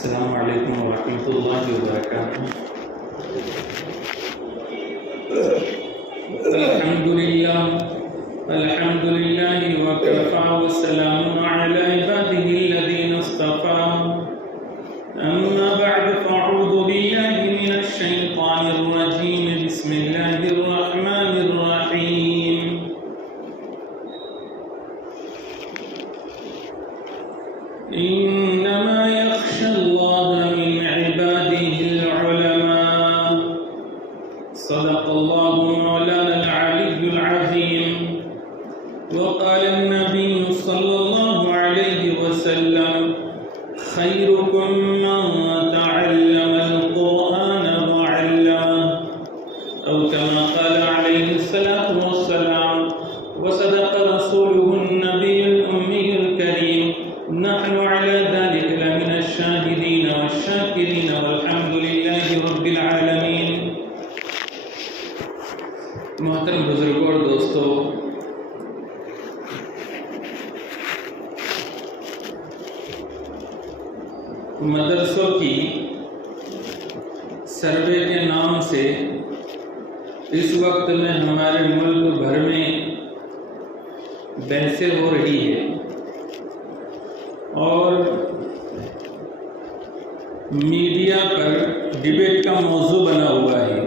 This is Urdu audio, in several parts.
السلام علیکم ورحمۃ اللہ وبرکاتہ۔ الحمد للہ وکفى والسلام علی عباده الذین اصطفى، اما بعد فاعوذ باللہ من الشیطان الرجیم، بسم اللہ الرحمن الرحیم۔ انما يخشى الله من عباده العلماء، صدق الله مولانا العلي العظيم، وقال النبي صلى الله عليه وسلم: خيركم من تعلم القرآن وعلمه، أو كما قال عليه الصلاة والسلام، وصدق رسوله النبي الأمي الكريم، نحن على ذلك لمن الشاهدين والشاكرين، والحمد لله رب العالمين۔ محترم بزرگوں اور دوستو، مدرسوں کی سروے کے نام سے اس وقت میں ہمارے ملک بھر میں بحثیں ہو رہی ہے اور میڈیا پر ڈیبیٹ کا موضوع بنا ہوا ہے،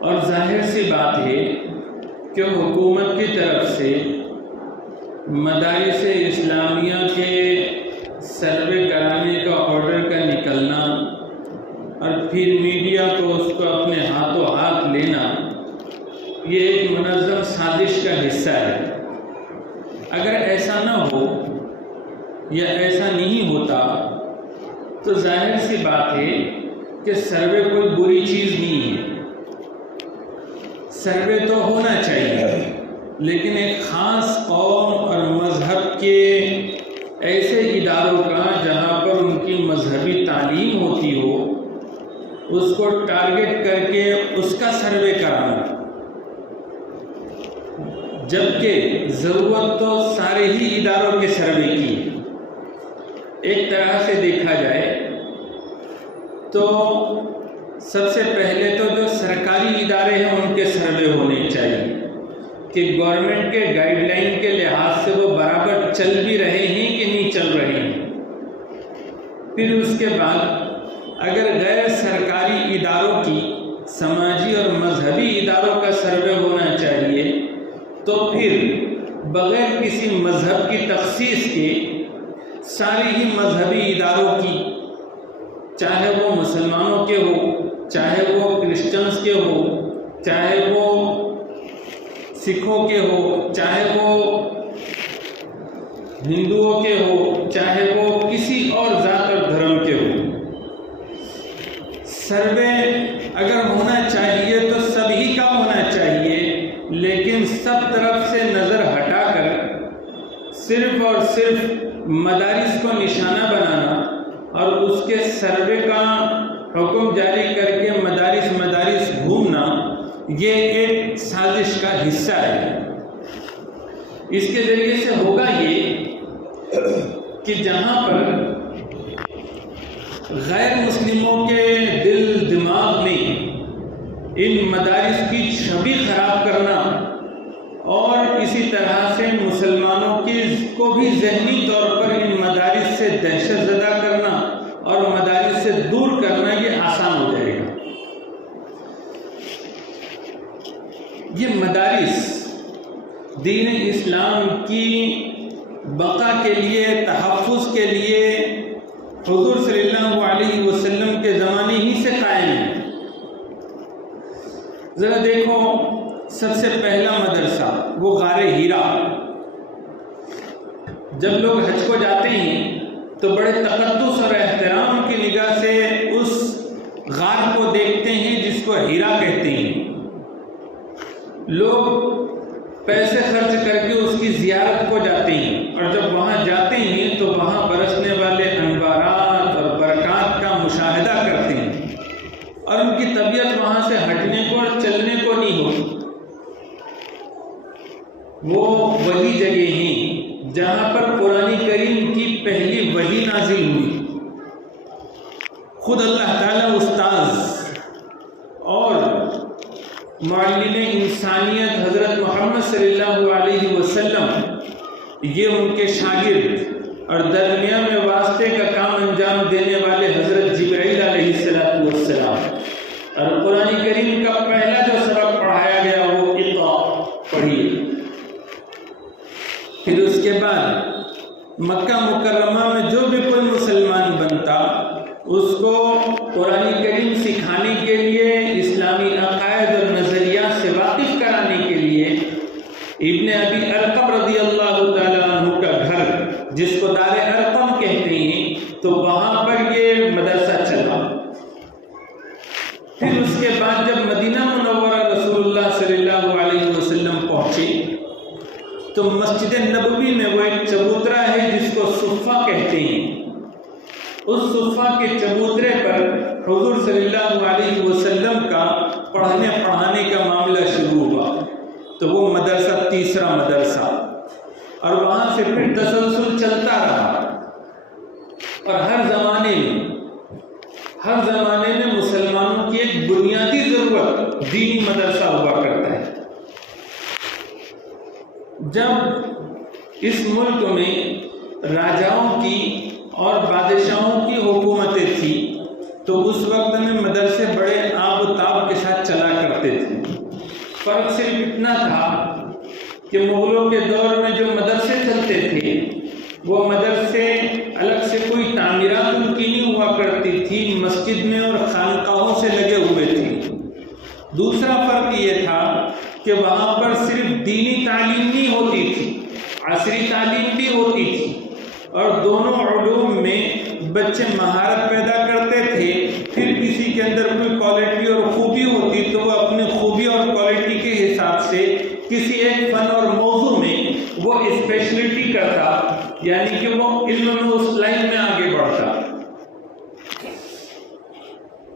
اور ظاہر سی بات ہے کہ حکومت کی طرف سے مدارس اسلامیہ کے سروے کرانے کا آرڈر کا نکلنا اور پھر میڈیا کو اس کو اپنے ہاتھوں ہاتھ لینا، یہ ایک منظم سازش کا حصہ ہے۔ اگر ایسا نہ ہو یا ایسا نہیں ہوتا تو ظاہر سی بات ہے کہ سروے کوئی بری چیز نہیں ہے، سروے تو ہونا چاہیے، لیکن ایک خاص قوم اور مذہب کے ایسے اداروں کا جہاں پر ان کی مذہبی تعلیم ہوتی ہو، اس کو ٹارگٹ کر کے اس کا سروے کرانا، جبکہ ضرورت تو سارے ہی اداروں کے سروے کی۔ ایک طرح سے دیکھا جائے تو سب سے پہلے تو جو سرکاری ادارے ہیں ان کے سروے ہونے چاہیے کہ گورنمنٹ کے گائیڈ لائن کے لحاظ سے وہ برابر چل بھی رہے ہیں کہ نہیں چل رہے ہیں۔ پھر اس کے بعد اگر غیر سرکاری اداروں کی، سماجی اور مذہبی اداروں کا سروے ہونا چاہیے، تو پھر بغیر کسی مذہب کی تخصیص کے ساری ہی مذہبی اداروں کی، چاہے وہ مسلمانوں کے ہو، چاہے وہ کرسچنز کے ہو، چاہے وہ سکھوں کے ہو، چاہے وہ ہندوؤں کے ہو، چاہے وہ کسی اور ذات اور دھرم کے ہو، سروے اگر ہونا چاہیے تو سبھی کا ہونا چاہیے، لیکن سب طرف سے نظر ہٹا کر صرف اور صرف مدارس کو نشانہ بنانا اور اس کے سروے کا حکم جاری کر کے مدارس گھومنا، یہ ایک سازش کا حصہ ہے۔ اس کے ذریعے سے ہوگا یہ کہ جہاں پر غیر مسلموں کے دل دماغ میں ان مدارس کی چھوی خراب کرنا اور اسی طرح سے مسلمانوں کو بھی ذہنی طور پر ان مدارس سے دہشت زدہ کرنا اور مدارس سے دور کرنا، یہ آسان ہو جائے گا۔ یہ مدارس دین اسلام کی بقا کے لیے، تحفظ کے لیے حضور صلی اللہ علیہ وسلم کے زمانے ہی سے قائم ہیں۔ ذرا دیکھو، سب سے پہلا مدرسہ وہ غار ہیرا۔ جب لوگ حج کو جاتے ہیں تو بڑے تقدس اور احترام کی نگاہ سے اس غار کو دیکھتے ہیں جس کو ہیرا کہتے ہیں۔ لوگ پیسے خرچ کر کے اس کی زیارت کو جاتے ہیں، اور جب وہاں جاتے ہیں تو وہاں برسنے والے انوارات اور برکات کا مشاہدہ کرتے ہیں، اور ان کی طبیعت وہاں سے ہٹنے کو اور چلنے کو نہیں ہوتی۔ وہ وہی جگہ ہیں جہاں پر قرآن کریم کی پہلی وحی نازل ہوئی، خود اللہ تعالیٰ استاذ اور معلم انسانیت حضرت محمد صلی اللہ علیہ وسلم یہ ان کے شاگرد، اور درمیان میں واسطے کا کام انجام دینے والے حضرت جبرائیل علیہ السلام، اور قرآن کریم کا پہلا جو سبق پڑھایا گیا وہ اقرا پڑھیے۔ پھر اس کے بعد مکہ مکرمہ میں جو بھی کوئی مسلمان بنتا اس کو قرآن کریم سکھانے کے لیے، اسلامی عقائد اور نظریات سے واقف کرانے کے لیے ابن ابی ارقم رضی اللہ تعالیٰ عنہ کا گھر، جس کو دار ارقم کہتے ہیں، تو وہاں پر یہ مدرسہ چلا۔ پھر اس کے بعد جب مدینہ منورہ رسول اللہ صلی اللہ علیہ وسلم پہنچے تو مسجد نبوی میں وہ ایک چبوترا ہے جس کو صفہ کہتے ہیں، اس صفہ کے چبوترے پر حضور صلی اللہ علیہ وسلم کا پڑھنے پڑھانے کا معاملہ شروع ہوا، تو وہ مدرسہ تیسرا مدرسہ، اور وہاں سے پھر تسلسل چلتا رہا، اور ہر زمانے میں مسلمانوں کی ایک بنیادی ضرورت دینی مدرسہ ہوا کرتا ہے۔ جب اس ملک میں راجاؤں کی اور بادشاہوں کی حکومتیں تھیں تو اس وقت میں مدرسے بڑے آب و تاب کے ساتھ چلا کرتے تھے۔ فرق صرف اتنا تھا کہ مغلوں کے دور میں جو مدرسے چلتے تھے وہ مدرسے الگ سے کوئی تعمیرات ان کی نہیں ہوا کرتی تھی، مسجد میں اور خانقاہوں سے لگے ہوئے تھے۔ دوسرا فرق یہ تھا کہ وہاں پر صرف دینی تعلیم نہیں ہوتی تھی، عصری تعلیم بھی ہوتی تھی، اور دونوں علوم میں بچے مہارت پیدا کرتے تھے۔ پھر کسی کے اندر کوئی کوالٹی اور خوبی ہوتی تو وہ اپنی خوبی اور کوالٹی کے حساب سے کسی ایک فن اور موضوع میں وہ اسپیشلٹی کرتا، یعنی کہ وہ علم میں اس لائن میں آگے بڑھتا۔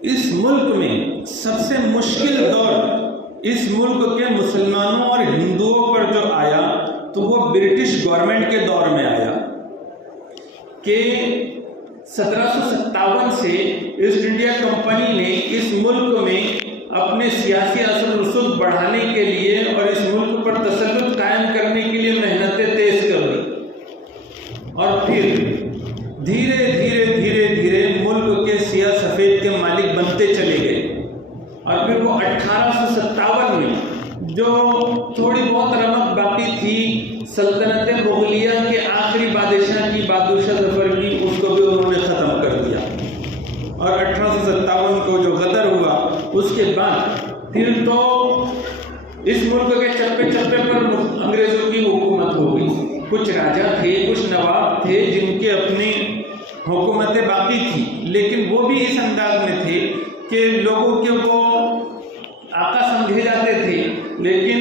اس ملک میں سب سے مشکل دور اس ملک کے مسلمانوں اور ہندوؤں پر جو آیا تو وہ برٹش گورنمنٹ کے دور میں آیا کہ 1757 سے ایسٹ انڈیا کمپنی نے اس ملک میں اپنے سیاسی اثر و رسوخ بڑھانے کے لیے اور اس ملک پر تسلط قائم کرنے کے لیے محنتیں تیز کر دی، اور پھر دھیرے دھیرے ملک کے سیاہ سفید کے مالک بنتے چلے گئے، اور پھر وہ 1857 میں جو تھوڑی بہت رمق باقی تھی سلطنت مغلیہ کے آخری بادشاہ کی، بادشاہ ظفر کی، اس کو بھی انہوں نے ختم کر دیا، اور 1857 کو جو غدر ہوا اس کے بعد پھر تو اس ملک کے چپے چپے پر انگریزوں کی حکومت ہو گئی۔ کچھ راجا تھے، کچھ نواب تھے جن کے اپنی حکومتیں باقی تھی، لیکن وہ بھی اس انداز میں تھے کہ لوگوں کے وہ آقا سمجھے جاتے تھے، لیکن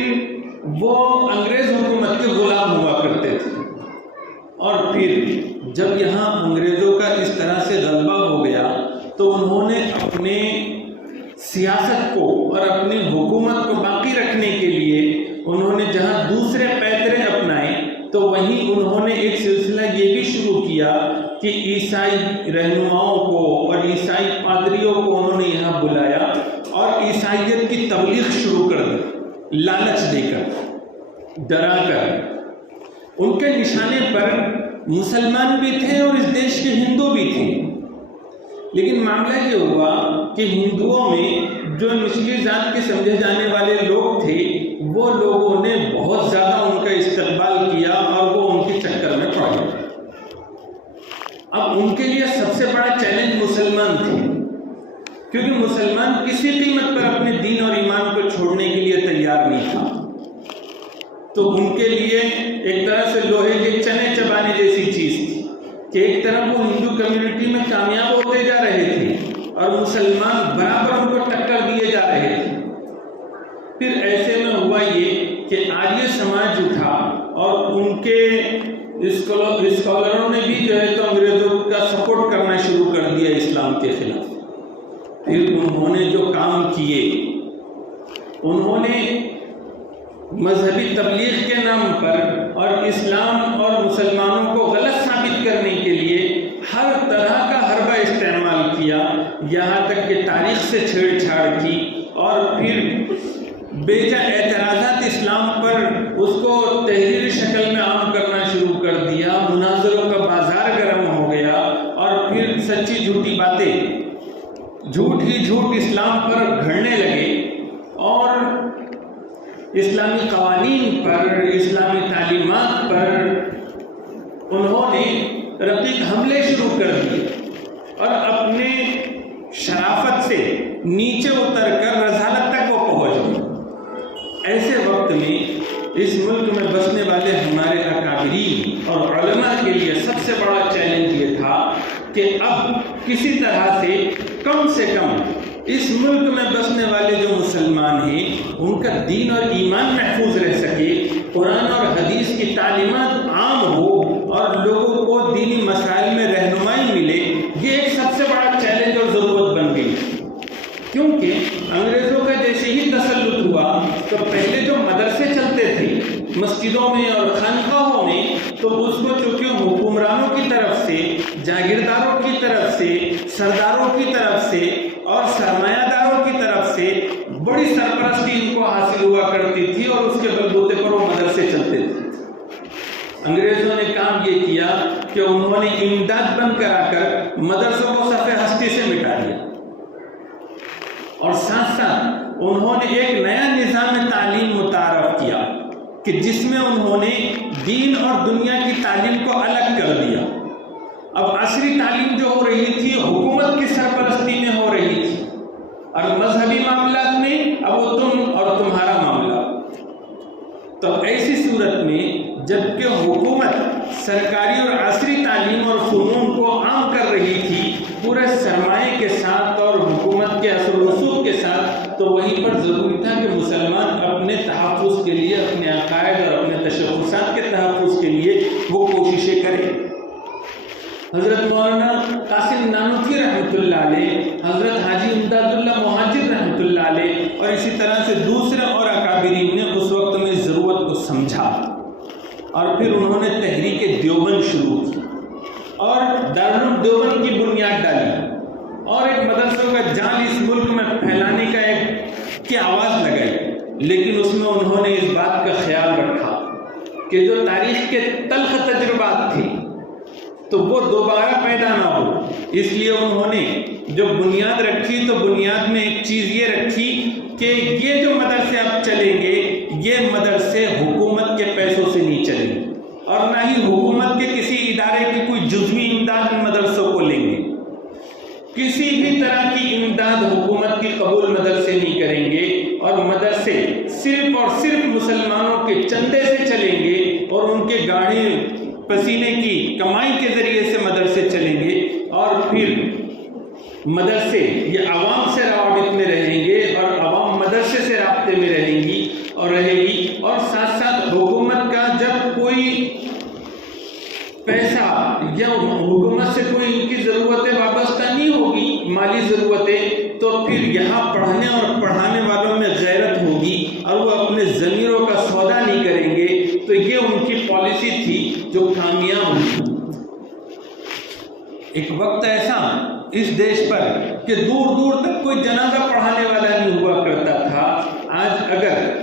وہ انگریز حکومت کے غلام ہوا کرتے تھے۔ اور پھر جب یہاں انگریزوں کا اس طرح سے غلبہ ہو گیا تو انہوں نے اپنے سیاست کو اور اپنی حکومت کو باقی رکھنے کے لیے انہوں نے جہاں دوسرے پیترے اپنائے تو وہیں انہوں نے ایک سلسلہ یہ بھی شروع کیا کہ عیسائی رہنماؤں کو اور عیسائی پادریوں کو انہوں نے یہاں بلایا اور عیسائیت کی تبلیغ شروع کر دی، لالچ دے کر، ڈرا کر۔ ان کے نشانے پر مسلمان بھی تھے اور اس دیش کے ہندو بھی تھے، لیکن معاملہ یہ ہوا کہ ہندوؤں میں جو نچلی ذات کے سمجھے جانے والے لوگ تھے وہ لوگوں نے بہت زیادہ ان کا استقبال کیا اور وہ ان کے چکر میں پڑ گئے۔ اب ان کے لیے سب سے بڑا چیلنج مسلمان تھے، کیونکہ مسلمان کسی قیمت پر اپنے دین اور ایمان کو چھوڑنے کے لیے تیار نہیں تھا، تو ان کے لیے ایک طرح سے لوہے کے چنے چبانے جیسی چیز تھی کہ ایک طرف وہ ہندو کمیونٹی میں کامیاب ہوتے جا رہے تھے اور مسلمان برابر ان کو ٹکر دیے جا رہے تھے۔ پھر ایسے میں ہوا یہ کہ آریہ سماج اٹھا اور ان کے اسکالروں نے بھی جو ہے تو انگریزوں کا سپورٹ کرنا شروع کر دیا اسلام کے خلاف۔ پھر انہوں نے جو کام کیے، انہوں نے مذہبی تبلیغ کے نام پر اور اسلام اور مسلمانوں کو غلط ثابت کرنے کے لیے ہر طرح کا حربہ استعمال کیا، یہاں تک کہ تاریخ سے چھیڑ چھاڑ کی، اور پھر بیجا اعتراضات اسلام پر اس کو تحریری شکل میں عام کرنا شروع کر دیا، مناظروں کا بازار گرم ہو گیا، اور پھر سچی جھوٹی باتیں، جھوٹ ہی جھوٹ اسلام پر گھڑنے لگے، اور اسلامی قوانین پر، اسلامی تعلیمات پر انہوں نے رقیق حملے شروع کر دیے، اور اپنے شرافت سے نیچے اتر کر رذالت تک وہ پہنچ گئے۔ ایسے وقت میں اس ملک میں بسنے والے ہمارے اکابرین اور علماء کے لیے سب سے بڑا چیلنج یہ تھا کہ اب کسی طرح سے کم اس ملک میں بسنے والے جو مسلمان ہیں ان کا دین اور ایمان محفوظ رہ سکے، قرآن اور حدیث کی تعلیمات عام ہو اور لوگوں کو دینی مسائل میں رہنمائی ملے، یہ ایک سب سے بڑا چیلنج اور ضرورت بن گئی، کیونکہ انگریزوں کا جیسے ہی تسلط ہوا تو پہلے جو مدرسے چلتے تھے مسجدوں میں اور خانقاہوں میں، تو اس کو چونکہ حکمرانوں کی طرف سے، جاگیرداروں کی طرف سے، سرداروں کی طرف سے اور سرمایہ داروں کی طرف سے بڑی سرپرستی ان کو حاصل ہوا کرتی تھی، اور اس کے بلبوتے پر وہ مدرسے چلتے تھے۔ انگریزوں نے کام یہ کیا کہ انہوں نے امداد بند کرا کر مدرسوں کو صفحہ ہستی سے مٹا دیا، اور ساتھ ساتھ انہوں نے ایک نیا نظام تعلیم متعارف کیا کہ جس میں انہوں نے دین اور دنیا کی تعلیم کو الگ کر دیا۔ اب عصری تعلیم جو ہو رہی تھی حکومت کی سرپرستی میں ہو رہی تھی، اور مذہبی معاملات میں اب وہ تم اور تمہارا معاملہ۔ تو ایسی صورت میں جبکہ حکومت سرکاری اور عصری تعلیم اور فنون کو عام کر رہی تھی پورے سرمایے کے ساتھ اور حکومت کے اثر و رسوخ کے ساتھ، تو وہیں پر ضروری تھا کہ مسلمان اپنے تحفظ کے لیے، اپنے عقائد اور اپنے تشخصات کے تحفظ کے لیے وہ کوششیں کریں۔ حضرت مولانا قاسم نانوتوی رحمۃ اللہ علیہ، حضرت حاجی امداد اللہ مہاجر رحمۃ اللہ علیہ، اور اسی طرح سے دوسرے اور اکابرین نے اس وقت میں ضرورت کو سمجھا، اور پھر انہوں نے تحریک دیوبند شروع کی اور دارالعلوم دیوبند کی بنیاد ڈالی، اور ایک مدرسوں کا جال اس ملک میں پھیلانے کا کی آواز لگائی، لیکن اس میں انہوں نے اس بات کا خیال رکھا کہ جو تاریخ کے تلخ تجربات تھے تو وہ دوبارہ پیدا نہ ہو، اس لیے انہوں نے جو بنیاد رکھی تو بنیاد میں ایک چیز یہ رکھی کہ یہ جو مدرسے اب چلیں گے یہ مدرسے حکومت کے پیسوں سے نہیں چلیں گے، اور نہ ہی حکومت کے کسی ادارے کی کوئی جزوی امداد ان مدرسوں کو لیں گے، کسی بھی طرح کی امداد حکومت کی قبول مدرسے نہیں کریں گے، اور مدرسے صرف اور صرف مسلمانوں کے چندے سے چلیں گے، اور ان کے گاڑی پسینے کی کمائی کے ذریعے سے مدرسے چلیں گے، اور پھر مدرسے یہ عوام سے روابط میں رہیں گے، اور عوام مدرسے سے رابطے میں رہے گی، اور ساتھ ساتھ حکومت کا جب کوئی پیسہ یا حکومت سے کوئی ان کی ضرورتیں وابستہ نہیں ہوگی، مالی ضرورتیں، تو پھر یہاں پڑھنے اور پڑھانے والوں میں غیرت ہوگی، اور وہ اپنے ضمیروں کا سودا نہیں کریں گے۔ تو یہ ان کی پالیسی تھی جو کامیاب ہوئی۔ ایک وقت ایسا اس دیش پر کہ دور دور تک کوئی جنازہ پڑھانے والا نہیں ہوا کرتا تھا، آج اگر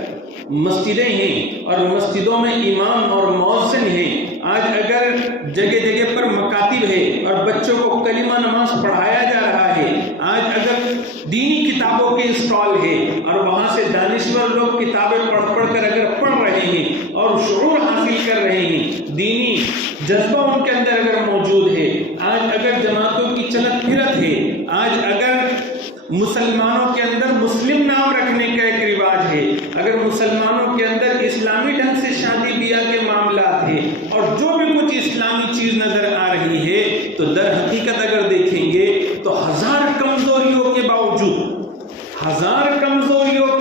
مسجدیں ہیں اور مسجدوں میں امام اور مؤذن ہیں، آج اگر جگہ جگہ پر مکاتب ہے اور بچوں کو کلمہ نماز پڑھایا جا رہا ہے، آج اگر دینی کتابوں کے اسٹال ہے اور وہاں سے دانشور لوگ کتابیں پڑھ پڑھ کر اگر پڑھ رہے ہیں اور شعور حاصل کر رہے ہیں، دینی جذبہ ان کے اندر اگر موجود ہے، آج اگر جماعتوں کی چلت پھرت ہے، آج اگر مسلمانوں کے اندر مسلم نام رکھنے کا ایک رواج ہے، اگر مسلمانوں کے اندر اسلامی ڈھنگ سے شادی بیاہ کے معاملات ہیں، اور جو بھی کچھ اسلامی چیز نظر آ رہی ہے، تو در حقیقت اگر دیکھیں گے تو ہزار کمزوریوں کے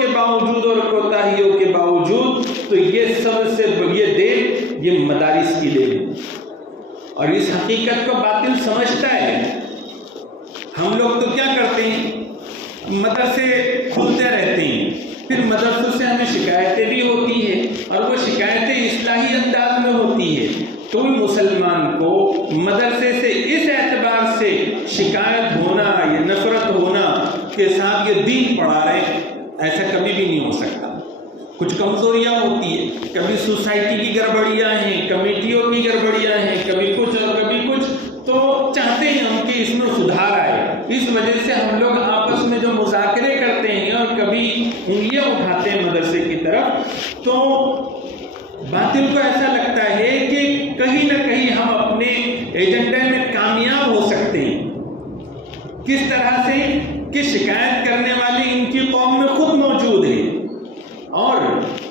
باوجود اور کوتاہیوں کے باوجود تو یہ سب سے یہ دین یہ مدارس کی دین، اور اس حقیقت کو باطل سمجھتا ہے۔ ہم لوگ تو کیا کرتے ہیں، مدرسے کھلتے رہتے ہیں، پھر مدرسوں سے ہمیں شکایتیں بھی ہوتی ہیں، اور وہ شکایتیں اصلاحی انداز میں شکایت ہونا یا نفرت ہونا کے ساتھ یہ دین پڑھا رہے ہیں، ایسا کبھی بھی نہیں ہو سکتا۔ کچھ کمزوریاں ہوتی ہیں، کبھی سوسائٹی کی گڑبڑیاں ہیں، کمیٹیوں کی گڑبڑیاں ہیں، کبھی کچھ اور کبھی کچھ، تو چاہتے ہیں ہم کہ اس میں سدھار آئے۔ اس وجہ سے ہم لوگ آپس میں جو مذاکرے کرتے ہیں اور کبھی انگلیاں اٹھاتے ہیں مدرسے کی طرف، تو باطل کو ایسا لگتا ہے کہ کہیں نہ کہیں ہم اپنے ایجنڈے میں کامیاب ہو سکتے ہیں۔ کس طرح سے کہ شکایت کرنے والے ان کی قوم میں خود موجود ہیں اور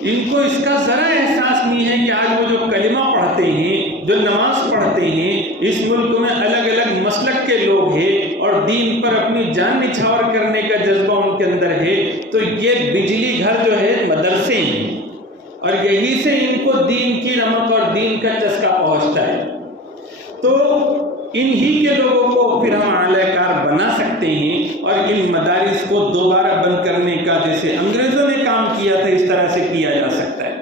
ان کو اس کا ذرا احساس نہیں ہے کہ آج وہ جو کلمہ پڑھتے ہیں، جو نماز پڑھتے ہیں، اس ملک میں الگ الگ مسلک کے لوگ ہیں اور دین پر اپنی جان نچھاور کرنے کا جذبہ ان کے اندر ہے، تو یہ بجلی گھر جو ہے مدرسے ہیں اور یہی سے ان کو دین کی رمق اور دین کا چسکا پہنچتا ہے۔ تو انہی کے لوگوں کو پھر ہم اعلی کار بنا سکتے ہیں اور ان مدارس کو دوبارہ بند کرنے کا جیسے انگریزوں نے کام کیا تھا اس طرح سے کیا جا سکتا ہے۔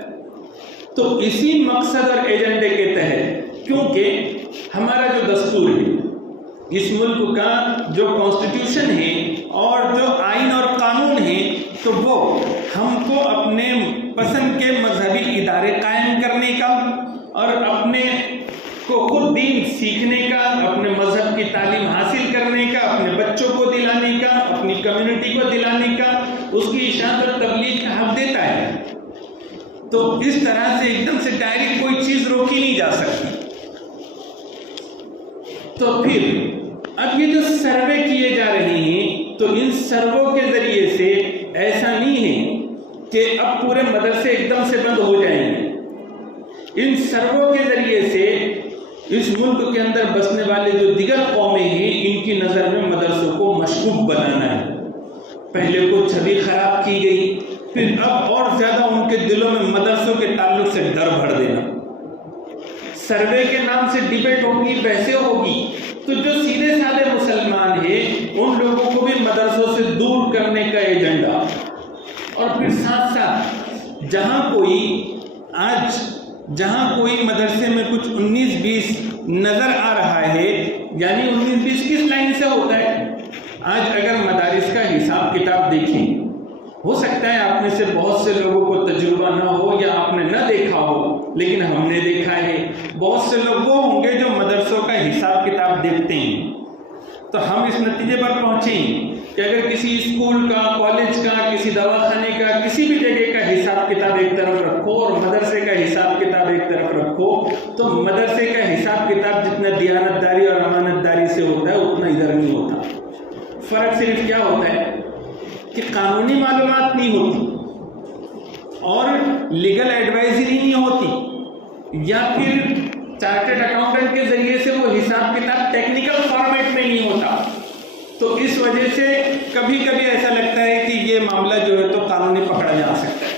تو اسی مقصد اور ایجنڈے کے تحت، کیونکہ ہمارا جو دستور ہے، اس ملک کا جو کانسٹیٹیوشن ہے اور جو آئین اور قانون ہے، تو وہ ہم کو اپنے پسند کے مذہبی ادارے قائم کرنے کا اور اپنے کو خود دین سیکھنے کا، اپنے مذہب کی تعلیم حاصل کرنے کا، اپنے بچوں کو دلانے کا، اپنی کمیونٹی کو دلانے کا، اس کی اشاعت اور تبلیغ کا حق دیتا ہے۔ تو اس طرح سے ایک دم سے ڈائریکٹ کوئی چیز روکی نہیں جا سکتی۔ تو پھر اب یہ جو سروے کیے جا رہے ہیں، تو ان سرووں کے ذریعے سے ایسا نہیں ہے کہ اب پورے مدرسے ایک دم سے بند ہو جائیں گے۔ ان سرووں کے ذریعے سے اس ملک کے اندر بسنے والے جو دیگر قومیں ہیں، ان کی نظر میں مدرسوں کو مشکوک بنانا ہے۔ پہلے کو چھوی خراب کی گئی، پھر اب اور زیادہ ان کے دلوں میں مدرسوں کے تعلق سے ڈر بھر دینا۔ سروے کے نام سے ڈیبیٹ ہوگی، بحثیں ہوگی، تو جو سیدھے سادے مسلمان ہیں ان لوگوں کو بھی مدرسوں سے دور کرنے کا ایجنڈا، اور پھر ساتھ ساتھ جہاں کوئی مدرسے میں کچھ 19-20 نظر آ رہا ہے، یعنی 19-20 کس لائن سے ہوتا ہے؟ آج اگر مدارس کا حساب کتاب دیکھیں، ہو سکتا ہے آپ میں سے بہت سے لوگوں کو تجربہ نہ ہو یا آپ نے نہ دیکھا ہو، لیکن ہم نے دیکھا ہے بہت سے لوگ وہ ہوں گے جو مدرسوں کا حساب کتاب دیکھتے ہیں۔ تو ہم اس نتیجے پر پہنچیں کہ اگر کسی اسکول کا، کالج کا، کسی دواخانے کا، کسی بھی جگہ کا حساب کتاب ایک طرف رکھو اور مدرسے کا حساب کتاب ایک طرف رکھو، تو مدرسے کا حساب کتاب جتنا دیانت داری اور امانت داری سے ہوتا ہے اتنا ادھر نہیں ہوتا۔ فرق صرف کیا ہوتا ہے کہ قانونی معلومات نہیں ہوتی اور لیگل ایڈوائزری نہیں ہوتی، یا پھر چارٹرڈ اکاؤنٹنٹ کے ذریعے سے وہ حساب کتاب ٹیکنیکل فارمیٹ میں نہیں ہوتا۔ تو اس وجہ سے کبھی کبھی ایسا لگتا ہے کہ یہ معاملہ جو ہے تو قانونی پکڑا جا سکتا ہے۔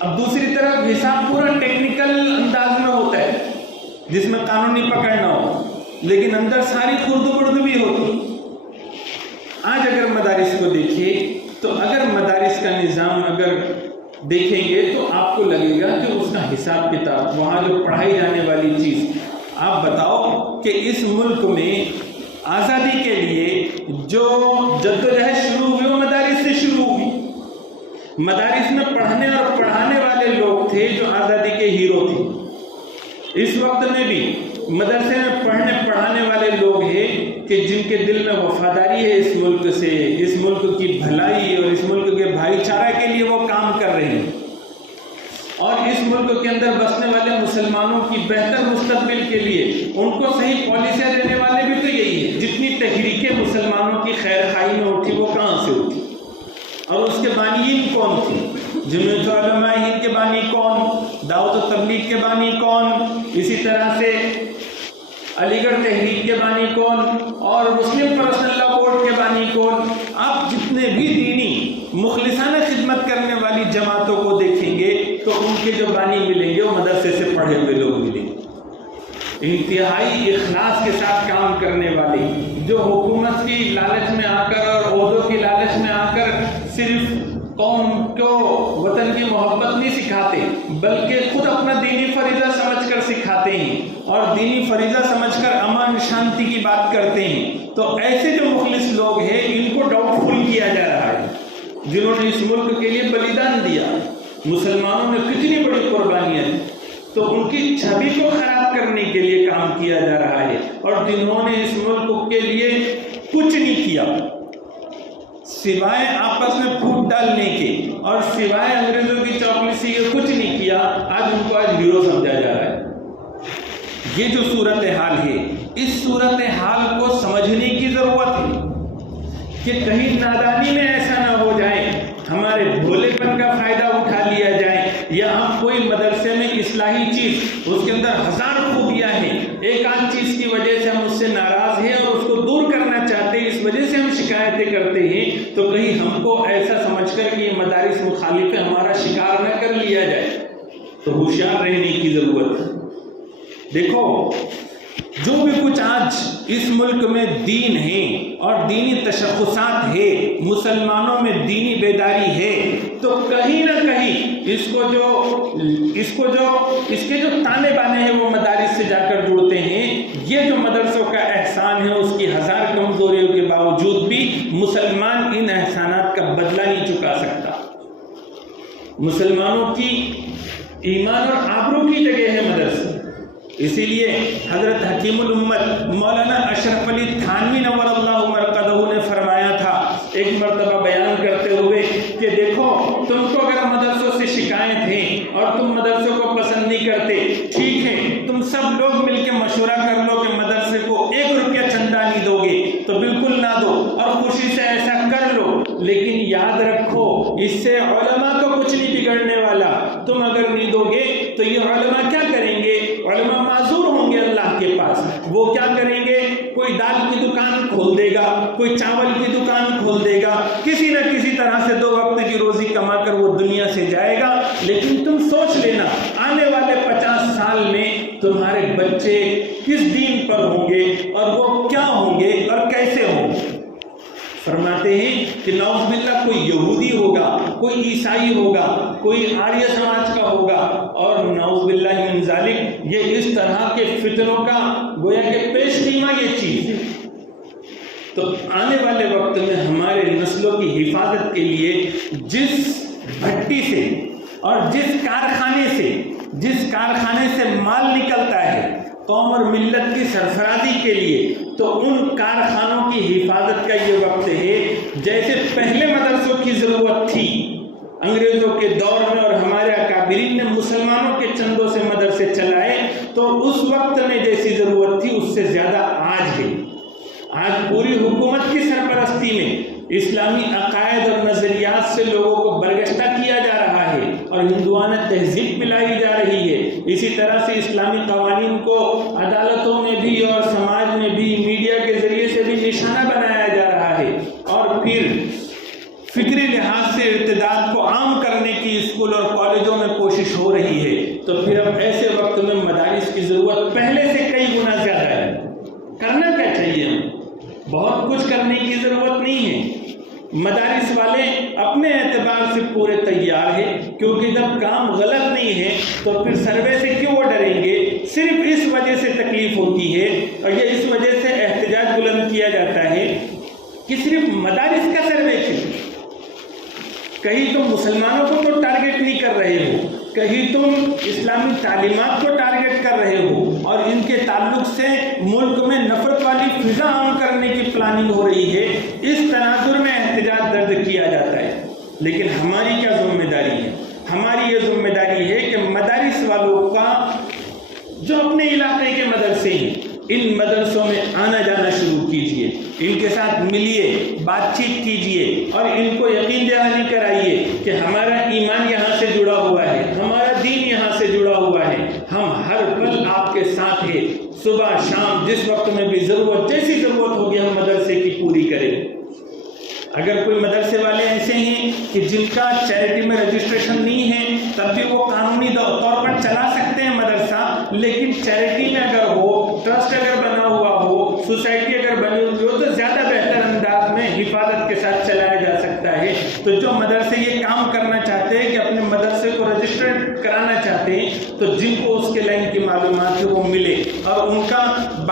اب دوسری طرف حساب پورا ٹیکنیکل انداز میں ہوتا ہے جس میں قانونی پکڑ نہ ہو، لیکن اندر ساری خرد برد بھی ہوتی۔ آج اگر مدارس کو دیکھیں تو اگر مدارس کا نظام اگر دیکھیں گے تو آپ کو لگے گا کہ اس کا حساب کتاب، وہاں جو پڑھائی جانے والی چیز، آپ بتاؤ کہ اس ملک میں آزادی کے لیے جو جدوجہد شروع ہوئی وہ مدارس سے شروع ہوئی۔ مدارس میں پڑھنے اور پڑھانے والے لوگ تھے جو آزادی کے ہیرو تھے۔ اس وقت میں بھی مدرسے میں پڑھنے پڑھانے والے لوگ ہیں کہ جن کے دل میں وفاداری ہے اس ملک سے، اس ملک کی بھلائی اور اس ملک کے بھائی چارہ کے لیے وہ کام کر رہے ہیں، اور اس ملک کے اندر بسنے والے مسلمانوں کی بہتر مستقبل کے لیے ان کو صحیح پالیسیاں دینے والے بھی تو یہی ہے۔ جتنی تحریکیں مسلمانوں کی خیر خواہی میں اٹھی وہ کہاں سے اٹھی، اور اس کے بانیین کون تھے؟ جمعیت علماء ہند کے بانی کون، دعوت و تبلیغ کے بانی کون، اسی طرح سے علی گڑھ تحریک کے بانی کون، اور مسلم پرسنل لا بورڈ کے بانی کون۔ آپ جتنے بھی دینی مخلصانہ خدمت کرنے والی جماعتوں کو دیکھیں گے تو ان کے جو بانی ملیں گے وہ مدرسے سے پڑھے ہوئے لوگ ملیں گے، انتہائی اخلاص کے ساتھ کام کرنے والے، جو حکومت کی لالچ میں آ کر اور عہدوں کی لالچ میں آ کر صرف قوم کو وطن کی محبت نہیں سکھاتے بلکہ خود اپنا دینی فریضہ سمجھ کر سکھاتے ہیں، اور دینی فریضہ سمجھ کر امن شانتی کی بات کرتے ہیں تو ایسے جو مخلص لوگ ہیں ان کو ڈاؤٹ فل کیا جا رہا ہے، جنہوں نے اس ملک کے لیے بلیدان دیا، مسلمانوں نے کتنی بڑی قربانیاں دی، تو ان کی چھوی کو خراب کرنے کے لیے کام کیا جا رہا ہے، اور جنہوں نے اس ملک کے لیے کچھ نہیں کیا سوائے آپس میں پھوٹ ڈالنے کے اور سوائے انگریزوں کی چاپلوسی کے کچھ نہیں کیا، آج ان کو آج ہیرو سمجھا جا رہا ہے۔ یہ جو صورتحال ہے، اس صورتحال کو سمجھنے کی ضرورت ہے کہ کہیں نادانی میں ایسا نہ ہو جائے، ہمارے بھولے پن کا فائدہ اٹھا لیا جائے، یا ہم کوئی مدرسے میں اصلاحی چیز، اس کے اندر ہزار خوبیاں ہیں، ایک آدھ چیز کی وجہ سے ہم اس سے ناراض ہیں اور اس کو دور کرنا چاہتے ہیں، اس وجہ سے ہم شکایتیں کرتے ہیں، تو کہیں ہم کو ایسا سمجھ کر کہ یہ مدارس مخالف ہے ہمارا شکار نہ کر لیا جائے، تو ہوشیار رہنے کی ضرورت ہے۔ دیکھو جو بھی کچھ آج اس ملک میں دین ہے اور دینی تشخصات ہے، مسلمانوں میں دینی بیداری ہے، تو کہیں نہ کہیں اس کے جو تانے بانے ہیں وہ مدارس سے جا کر جڑتے ہیں۔ یہ جو مدرسوں کا احسان ہے، اس کی ہزار کمزوریوں کے باوجود بھی مسلمان ان احسانات کا بدلہ نہیں چکا سکتا۔ مسلمانوں کی ایمان اور آبرو کی جگہ ہے مدرسہ، اسی لیے حضرت حکیم الامت مولانا اشرف علی تھانوی نور اللہ مرقدہ نے فرمایا تھا ایک مرتبہ بیان کرتے ہوئے کہ دیکھو تم کو اگر مدرسوں سے شکایت ہے اور تم مدرسوں کو پسند نہیں کرتے، ٹھیک ہے، تم سب لوگ مل کے مشورہ کر لو کہ مدرسے کو 1 روپیہ چندہ نہیں دو گے تو بالکل نہ دو اور خوشی سے ایسا کر لو، لیکن یاد رکھو اس سے علماء کو کچھ نہیں بگڑنے والا، تم اگر نہیں دو گے تو یہ علماء کیا کریں گے؟ علماء معذور ہوں گے اللہ کے پاس، وہ کیا کریں گے؟ کوئی دال کی دکان کھول دے گا، کوئی چاول کی دکان کھول دے گا، کسی نہ کسی طرح سے 2 وقت کی روزی کما کر وہ دنیا سے جائے گا، لیکن تم سوچ لینا آنے والے 50 سال میں تمہارے بچے کس دین پر ہوں گے اور وہ کیا ہوں گے اور کیسے ہوں گے۔ فرماتے ہیں کہ نعوذ باللہ کوئی یہودی ہوگا، کوئی عیسائی ہوگا، کوئی آریہ سماج کا ہوگا، اور نعوذ باللہ من ذالک یہ اس طرح کے فتنوں کا گویا کہ پیش خیمہ یہ چیز ہے۔ تو آنے والے وقت میں ہمارے نسلوں کی حفاظت کے لیے جس بھٹی سے اور جس کارخانے سے مال نکلتا ہے قوم اور ملت کی سرفرازی کے لیے، تو ان کارخانوں کی حفاظت کا یہ وقت ہے جیسے پہلے مدرسوں کی ضرورت تھی انگریزوں کے دور میں، اور ہمارے اکابرین نے مسلمانوں کے چندوں سے مدرسے چلائے، تو اس وقت میں جیسی ضرورت تھی اس سے زیادہ آج ہے۔ آج پوری حکومت کی سرپرستی میں اسلامی عقائد اور نظریات سے لوگوں کو برگشتہ کیا جا رہا ہے اور ہندوانہ تہذیب پلائی جا رہی ہے۔ اسی طرح سے اسلامی قوانین کو عدالتوں میں بھی اور سماج میں بھی میڈیا کے ذریعے سے بھی نشانہ بنایا جا رہا ہے، اور پھر فکری لحاظ سے ارتداد کو عام کرنے کی اسکول اور کالجوں میں کوشش ہو رہی ہے۔ تو پھر اب ایسے وقت میں مدارس کی ضرورت پہلے سے کئی گنا زیادہ ہے۔ کرنا کیا چاہیے؟ بہت کچھ کرنے کی ضرورت نہیں ہے۔ مدارس والے اپنے اعتبار سے پورے تیار ہیں، کیونکہ جب کام غلط نہیں ہے تو پھر سروے سے کیوں وہ ڈریں گے؟ صرف اس وجہ سے تکلیف ہوتی ہے اور یہ اس وجہ سے احتجاج بلند کیا جاتا ہے کہ صرف مدارس کا سروے کیوں؟ کہیں تم مسلمانوں کو تو ٹارگٹ نہیں کر رہے ہو، کہیں تم اسلامی تعلیمات کو ٹارگٹ کر رہے ہو اور ان کے تعلق سے ملک میں نفرت والی فضا عام کرنے کی پلاننگ ہو رہی ہے۔ اس تناظر میں احتجاج درج کیا جاتا ہے، لیکن ہماری کیا ذمہ داری ہے؟ ہماری یہ ذمہ داری ہے کہ مدارس والوں کا جو اپنے علاقے کے مدرسے ہیں ان مدرسوں میں آنا جانا شروع کیجئے، ان کے ساتھ ملیے، بات چیت کیجئے اور ان کو یقین دہانی کرائیے کہ ہمارا ایمان یہاں سے جڑا ہوا ہے، ہمارا دین یہاں سے جڑا ہوا ہے، ہم ہر پل آپ کے ساتھ ہیں، صبح شام جس وقت میں بھی ضرورت، جیسی ضرورت ہوگی ہم مدرسے کی پوری کریں۔ اگر کوئی مدرسے والے ایسے ہیں کہ جن کا چیریٹی میں رجسٹریشن نہیں ہے تب بھی وہ قانونی طور پر چلا سکتے ہیں مدرسہ، لیکن چیریٹی میں اگر ہو، ٹرسٹ اگر بنا ہوا ہو، سوسائٹی اگر بنی ہوئی ہو تو زیادہ بہتر انداز میں حفاظت کے ساتھ چلایا جا سکتا ہے۔ تو جو مدرسے یہ کام کرنا چاہتے ہیں کہ اپنے مدرسے کو رجسٹرڈ کرانا چاہتے ہیں، تو جن کو اس کے لائن کی معلومات ہے وہ ملے اور ان کا